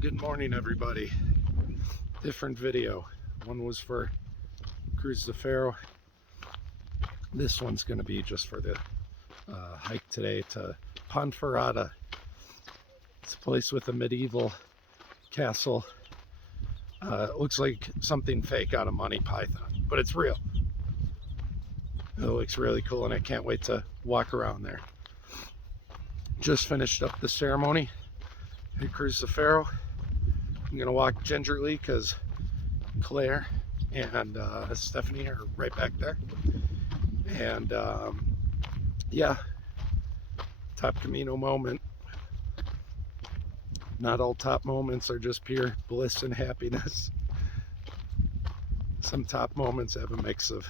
Good morning, everybody. Different video. One was for Cruz de Ferro. This one's going to be just for the hike today to Ponferrada. It's a place with a medieval castle. It looks like something fake out of Monty Python, but it's real. It looks really cool, and I can't wait to walk around there. Just finished up the ceremony at Cruz de Ferro. I'm gonna walk gingerly because Claire and Stephanie are right back there. And yeah, top camino moment. Not all top moments are just pure bliss and happiness. Some top moments have a mix of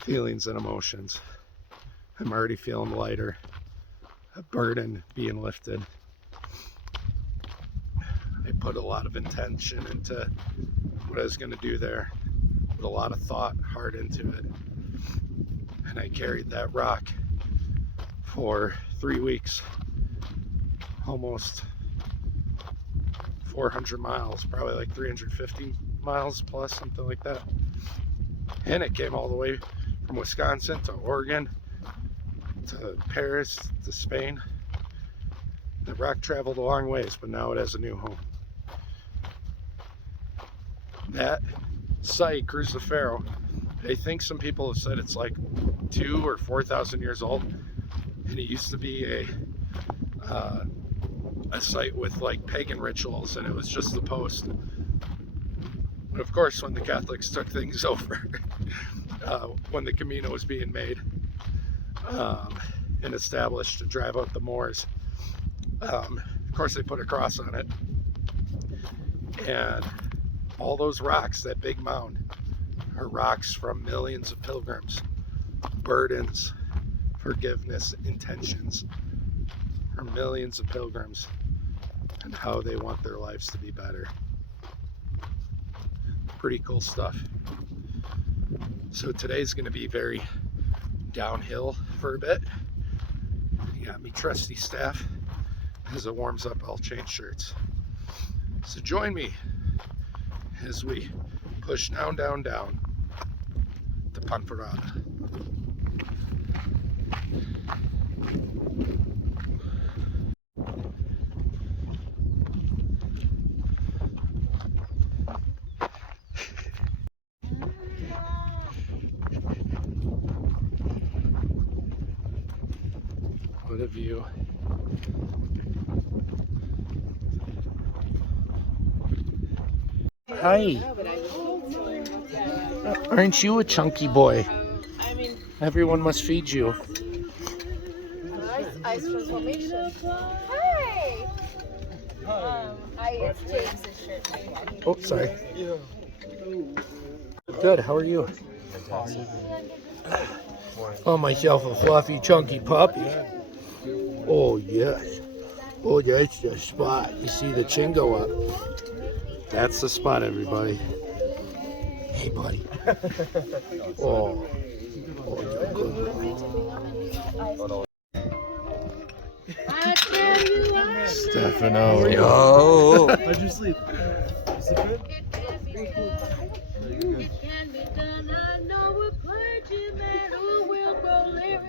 feelings and emotions. I'm already feeling lighter, a burden being lifted. I put a lot of intention into what I was going to do there, put a lot of thought, heart into it, and I carried that rock for 3 weeks, almost 400 miles, probably like 350 miles plus, something like that. And it came all the way from Wisconsin to Oregon to Paris to Spain. The rock traveled a long ways, but now it has a new home. That site, Cruz de Ferro, I think some people have said it's like 2,000 or 4,000 years old, and it used to be a site with like pagan rituals, and it was just the post. But of course, when the Catholics took things over, when the Camino was being made and established to drive out the Moors, of course they put a cross on it, and all those rocks, that big mound, are rocks from millions of pilgrims, burdens, forgiveness, intentions from millions of pilgrims, and how they want their lives to be better. Pretty cool stuff. So today's going to be very downhill for a bit. You got me trusty staff. As it warms up, I'll change shirts. So join me as we push down to Ponferrada. What a view. Hi. Aren't you a chunky boy? Everyone must feed you. Ice transformation. Hi. It's James's shirt. Oh, sorry. Good, how are you? Oh, myself a fluffy, chunky puppy. Oh, yes. Oh, that's the spot. You see the chin go up. That's the spot, everybody. Hey, buddy. Oh. Oh, you're good. Stefano. Yo. How'd you sleep? Sleep good? It can be done. I know a clergyman who will go live.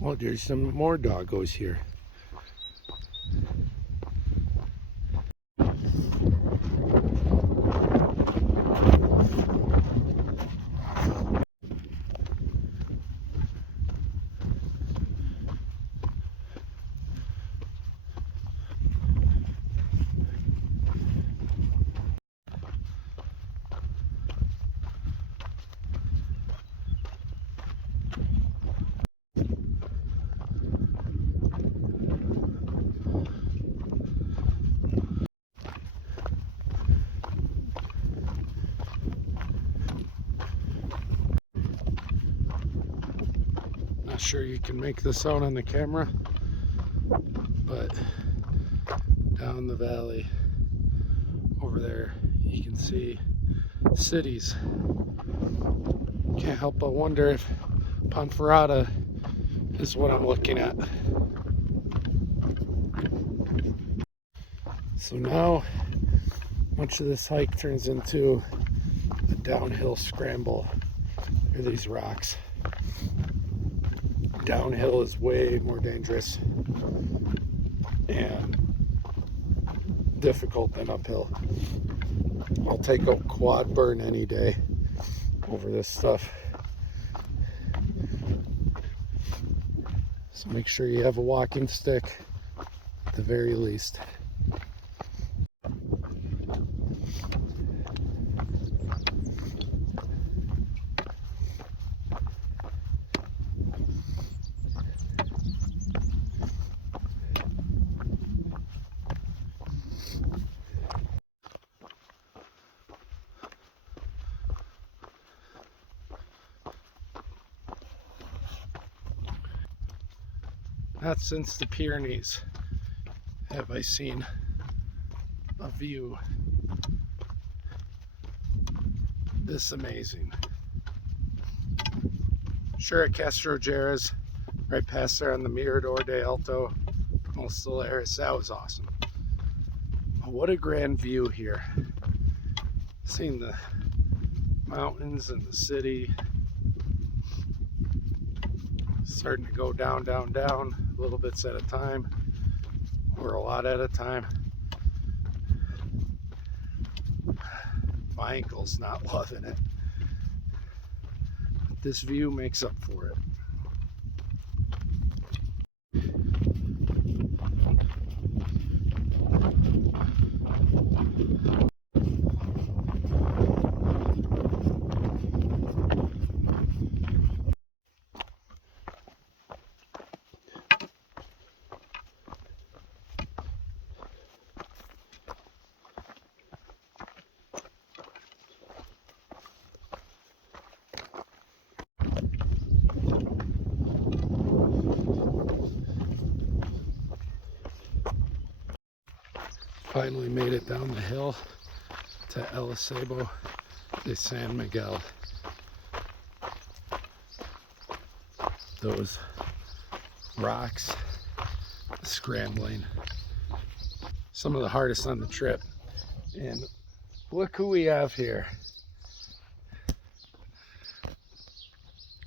Oh, there's some more doggos here. Not sure you can make this out on the camera, but down the valley over there you can see cities. Can't help but wonder if Ponferrada is what I'm looking at. So now much of this hike turns into a downhill scramble through these rocks. Downhill is way more dangerous and difficult than uphill. I'll take a quad burn any day over this stuff. So make sure you have a walking stick at the very least. Not since the Pyrenees have I seen a view this amazing. Sure, at Castro Jerez, right past there on the Mirador de Alto, Mosteleres, that was awesome. What a grand view here. Seeing the mountains and the city. Starting to go down, down, down, little bits at a time, or a lot at a time. My ankle's not loving it. But this view makes up for it. Finally made it down the hill to El Acebo de San Miguel. Those rocks, scrambling, some of the hardest on the trip. And look who we have here.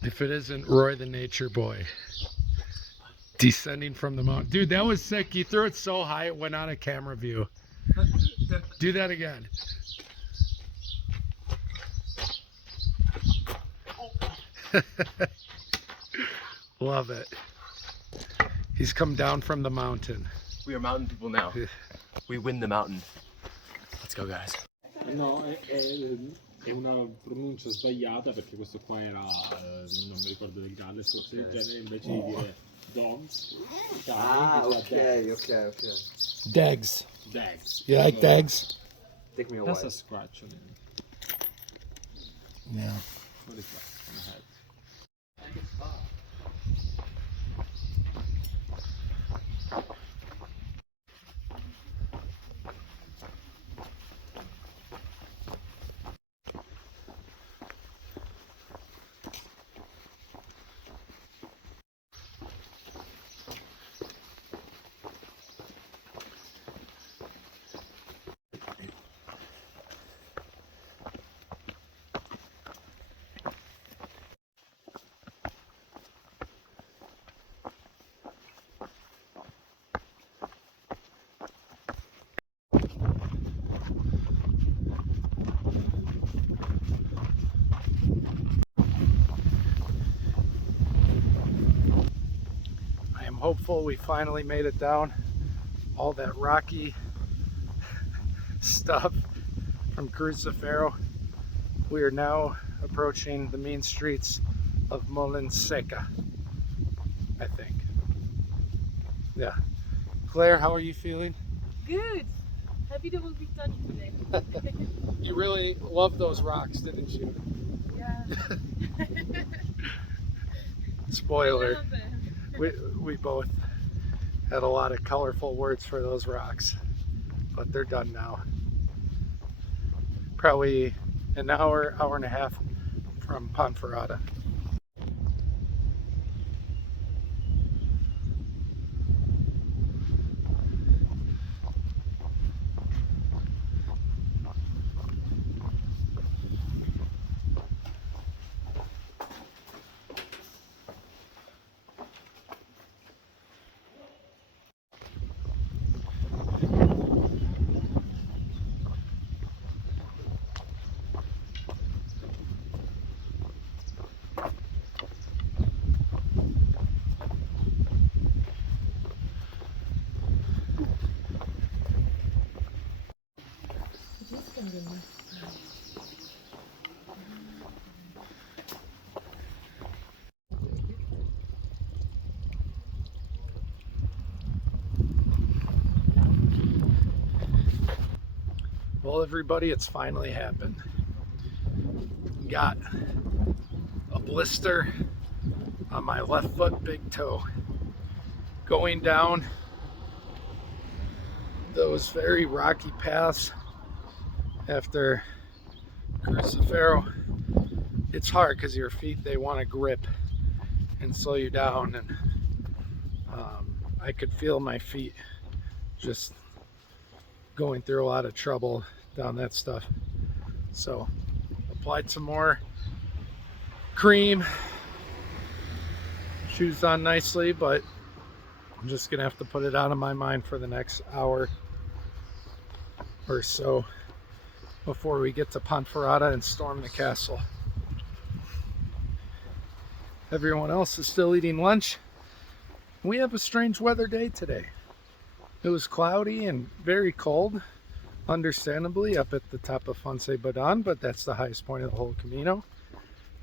If it isn't Roy the Nature Boy, descending from the mountain. Dude, that was sick. You threw it so high it went on a camera view. Do that again. Love it. He's come down from the mountain. We are mountain people now. We win the mountain. Let's go, guys. No, è una pronuncia sbagliata perché questo qua era, non mi ricordo del Galles, forse del genere, invece di dire dogs, okay. Dags. dags. You like dags? Take me away. That's a scratch on it. Yeah. What is that on the head? Hopeful we finally made it down all that rocky stuff from Cruz de Ferro. We are now approaching the mean streets of Molenseca, I think. Yeah. Claire, how are you feeling? Good. Happy that will be done today. You really loved those rocks, didn't you? Yeah. Spoiler. We both had a lot of colorful words for those rocks, but they're done now. Probably an hour and a half from Ponferrada. This is gonna be my Well, everybody, it's finally happened. Got a blister on my left foot, big toe. Going down those very rocky paths after Cruz de Ferro, it's hard because your feet, they want to grip and slow you down. And I could feel my feet just going through a lot of trouble down that stuff. So applied some more cream, shoes on nicely, but I'm just gonna have to put it out of my mind for the next hour or so before we get to Ponferrada and storm the castle. Everyone else is still eating lunch. We have a strange weather day today. It was cloudy and very cold, understandably, up at the top of Foncebadón, but that's the highest point of the whole Camino.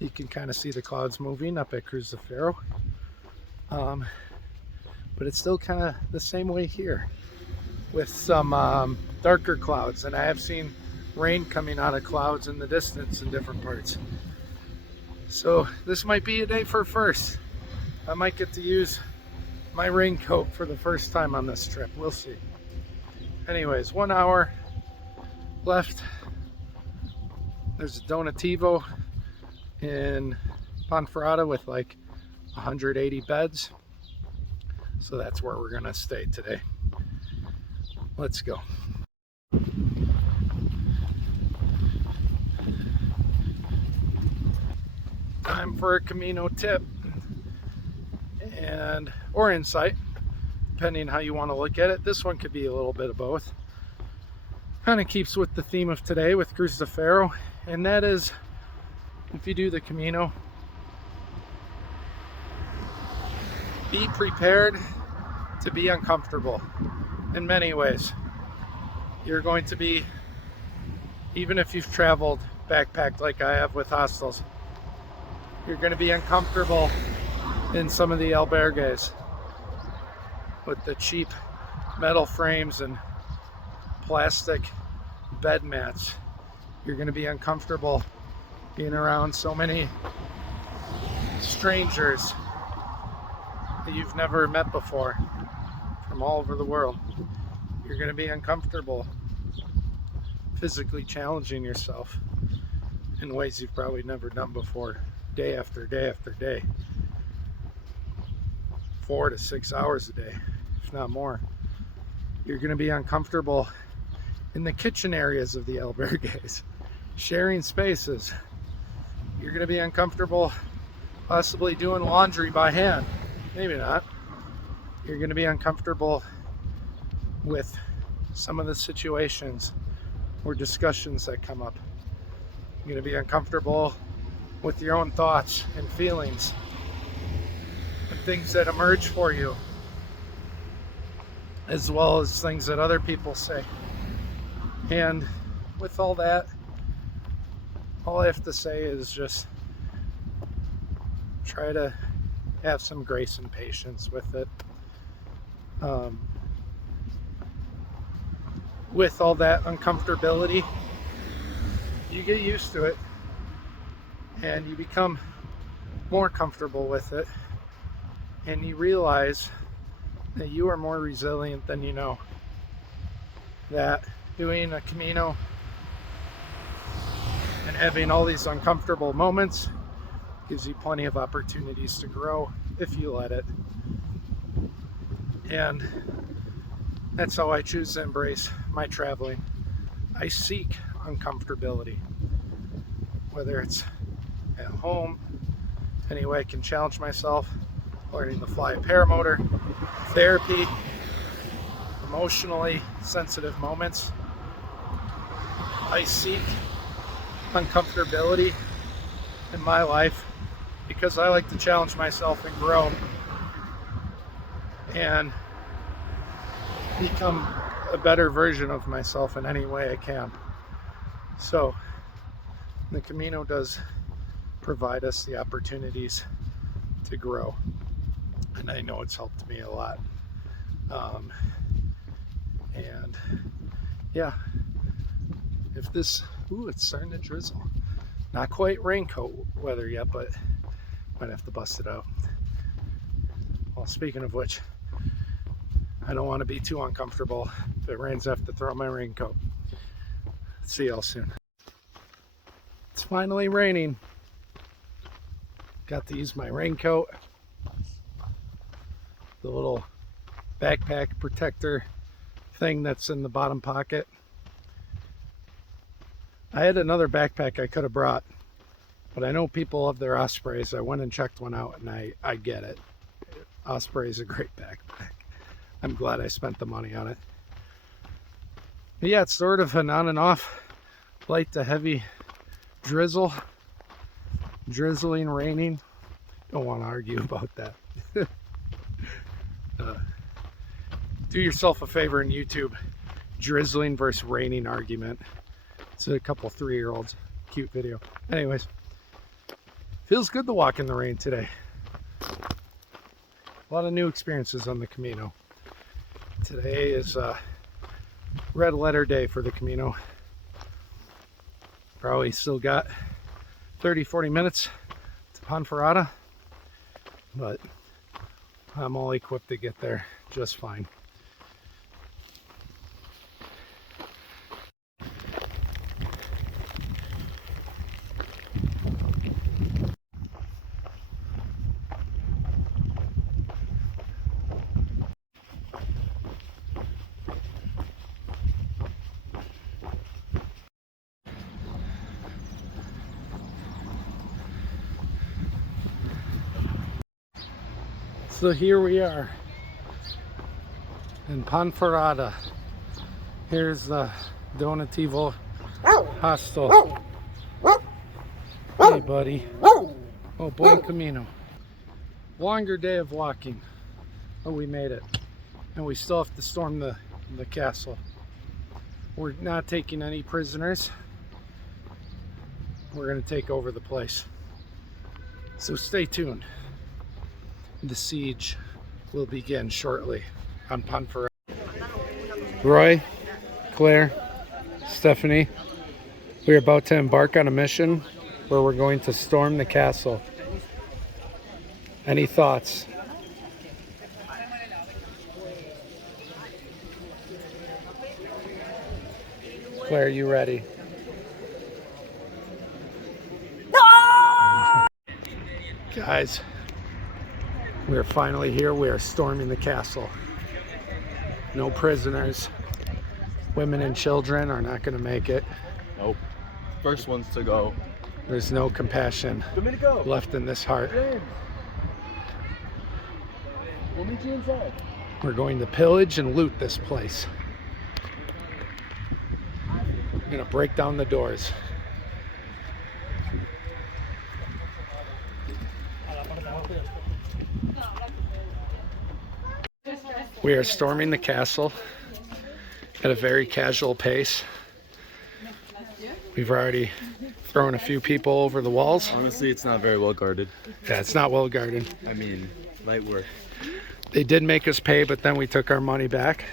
You can kind of see the clouds moving up at Cruz de Ferro. But it's still kind of the same way here with some darker clouds. And I have seen rain coming out of clouds in the distance in different parts. So this might be a day for first. I might get to use my raincoat for the first time on this trip. We'll see. Anyways, 1 hour left. There's a Donativo in Ponferrada with like 180 beds. So that's where we're gonna stay today. Let's go. Time for a Camino tip and or insight, depending how you want to look at it. This one could be a little bit of both. Kind of keeps with the theme of today with Cruz de Ferro, and that is, if you do the Camino, be prepared to be uncomfortable in many ways. You're going to be, even if you've traveled backpacked like I have with hostels, you're going to be uncomfortable in some of the albergues with the cheap metal frames and plastic bed mats. You're going to be uncomfortable being around so many strangers that you've never met before from all over the world. You're going to be uncomfortable physically challenging yourself in ways you've probably never done before, day after day after day, 4 to 6 hours a day, if not more. You're going to be uncomfortable in the kitchen areas of the albergues, sharing spaces. You're going to be uncomfortable possibly doing laundry by hand. Maybe not. You're going to be uncomfortable with some of the situations or discussions that come up. You're going to be uncomfortable with your own thoughts and feelings and things that emerge for you, as well as things that other people say. And with all that, all I have to say is just try to have some grace and patience with it. With all that uncomfortability, you get used to it and you become more comfortable with it, and you realize that you are more resilient than you know. That doing a Camino and having all these uncomfortable moments gives you plenty of opportunities to grow if you let it. And that's how I choose to embrace my traveling. I seek uncomfortability, whether it's at home, any way I can challenge myself, learning to fly a paramotor, therapy, emotionally sensitive moments. I seek uncomfortability in my life because I like to challenge myself and grow and become a better version of myself in any way I can. So the Camino does provide us the opportunities to grow, and I know it's helped me a lot. And yeah, if this, it's starting to drizzle. Not quite raincoat weather yet, but might have to bust it out. Well, speaking of which, I don't want to be too uncomfortable. If it rains, I have to throw my raincoat. See y'all soon. It's finally raining. Got to use my raincoat. The little backpack protector thing that's in the bottom pocket. I had another backpack I could have brought, but I know people love their Ospreys. I went and checked one out, and I get it. Osprey is a great backpack. I'm glad I spent the money on it. But yeah, it's sort of an on and off, light to heavy drizzle. Drizzling, raining. Don't want to argue about that. Do yourself a favor in YouTube. Drizzling versus raining argument. It's a couple 3-year-olds. Cute video. Anyways, feels good to walk in the rain today. A lot of new experiences on the Camino. Today is red letter day for the Camino. Probably still got 30-40 minutes to Ponferrada, but I'm all equipped to get there just fine. So here we are in Ponferrada. Here's the Donativo hostel. Hey buddy. Oh, buen camino. Longer day of walking. Oh, we made it. And we still have to storm the castle. We're not taking any prisoners. We're gonna take over the place. So stay tuned. The siege will begin shortly on Ponferrada. Roy, Claire, Stephanie, we're about to embark on a mission where we're going to storm the castle. Any thoughts? Claire, are you ready? Guys, we're finally here. We are storming the castle. No prisoners. Women and children are not going to make it. Nope. First ones to go. There's no compassion Domenico, left in this heart. James. We'll meet you inside. We're going to pillage and loot this place. We're going to break down the doors. We are storming the castle at a very casual pace. We've already thrown a few people over the walls. Honestly, it's not very well guarded. Yeah, it's not well guarded. I mean, light work. They did make us pay, but then we took our money back.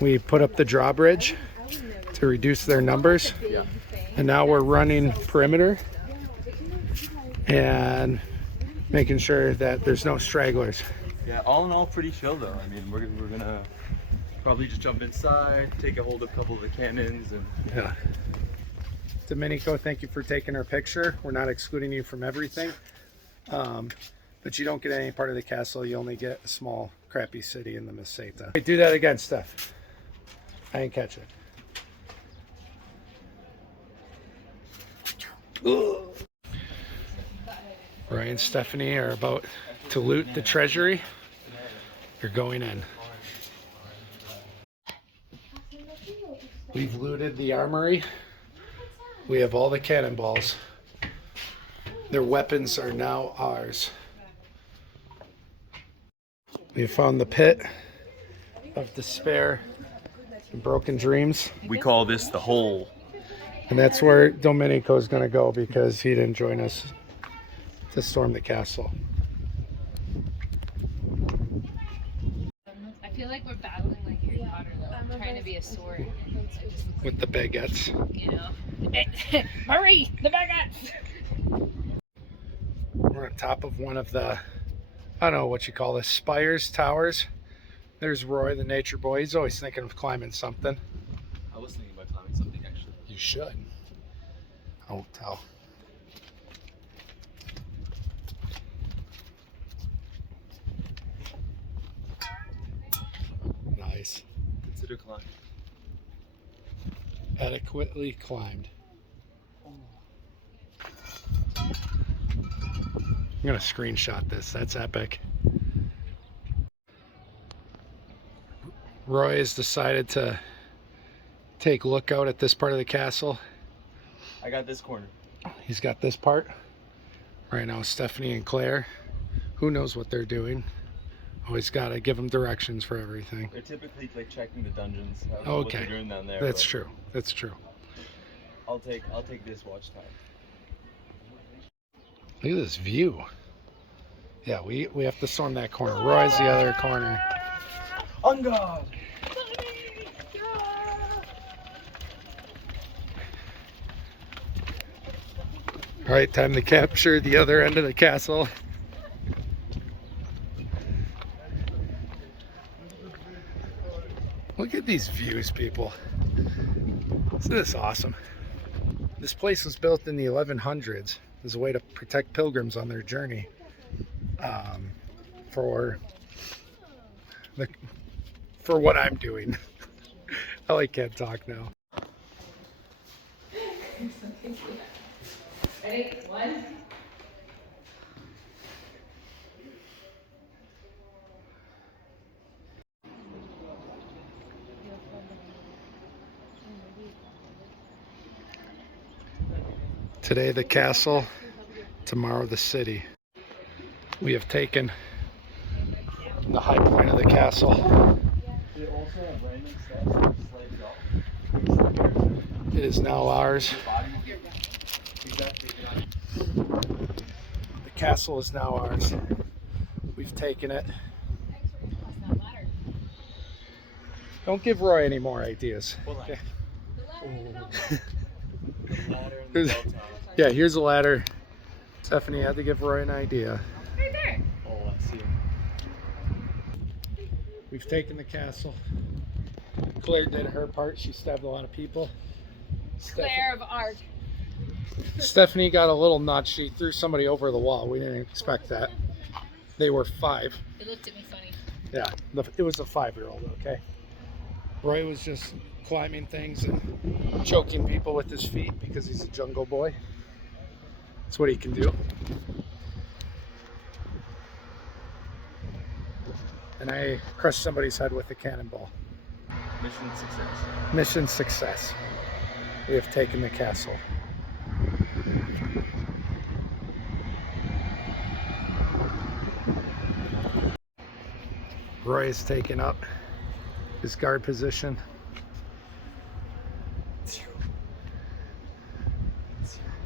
We put up the drawbridge to reduce their numbers. Yeah. And now we're running perimeter and making sure that there's no stragglers. Yeah, all in all, pretty chill though. I mean, we're gonna probably just jump inside, take a hold of a couple of the cannons, and Yeah. Domenico, thank you for taking our picture. We're not excluding you from everything, but you don't get any part of the castle. You only get a small, crappy city in the Meseta. Hey, do that again, Steph. I didn't catch it. Roy and Stephanie are about to loot the treasury. You're going in. We've looted the armory. We have all the cannonballs. Their weapons are now ours. We have found the pit of despair and broken dreams. we call this the hole. And that's where Domenico's going to go because he didn't join us to storm the castle. I feel like we're battling like Harry Potter though. I'm trying to be a sword. With the baguettes. You know. Hurry! The baguettes! We're on top of one of the, I don't know what you call this, spires, towers. There's Roy, the nature boy. He's always thinking of climbing something. I was thinking about climbing something actually. You should. I won't tell. Nice. Consider climbing. Adequately climbed. I'm gonna screenshot this. That's epic. Roy has decided to take lookout at this part of the castle. I got this corner. He's got this part. Right now, Stephanie and Claire, who knows what they're doing. Always gotta give them directions for everything. They're typically like checking the dungeons. I don't know what Okay, they're doing down there. that's but true. That's true. I'll take this watch time. Look at this view. Yeah, we have to storm that corner. Roy's the other corner. On God! All right, time to capture the other end of the castle. Look at these views, people. Isn't this awesome? This place was built in the 1100s as a way to protect pilgrims on their journey. For what I'm doing. I can't talk now. Ready? 1. Today the castle, tomorrow the city. We have taken the high point of the castle. They also have random steps that slide off. It is now ours. Exactly. The castle is now ours. We've taken it. Don't give Roy any more ideas. Okay. Yeah, here's a ladder. Stephanie had to give Roy an idea. Right there. Oh, let's see. We've taken the castle. Claire did her part. She stabbed a lot of people. Claire of art. Stephanie got a little nut. She threw somebody over the wall. We didn't expect that. They were 5. It looked at me funny. Yeah, it was a 5-year-old, okay? Roy was just climbing things and choking people with his feet because he's a jungle boy. That's what he can do. And I crushed somebody's head with a cannonball. Mission success. Mission success. We have taken the castle. Roy has taken up his guard position.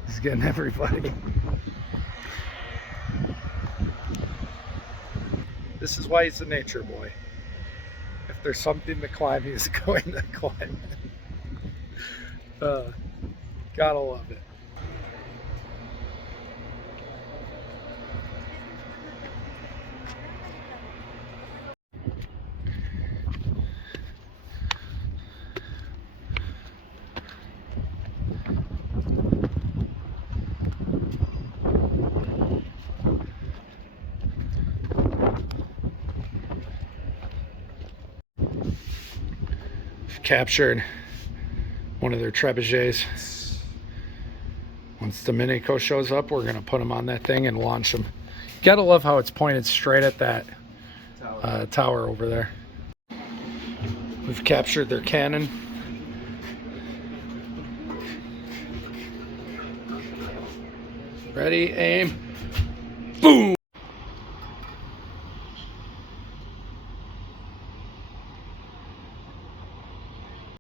He's getting everybody. This is why he's a nature boy. If there's something to climb, he's going to climb it. Gotta love it. Captured one of their trebuchets. Once Domenico shows up, we're gonna put him on that thing and launch him. Gotta love how it's pointed straight at that tower over there. We've captured their cannon. Ready, aim, boom!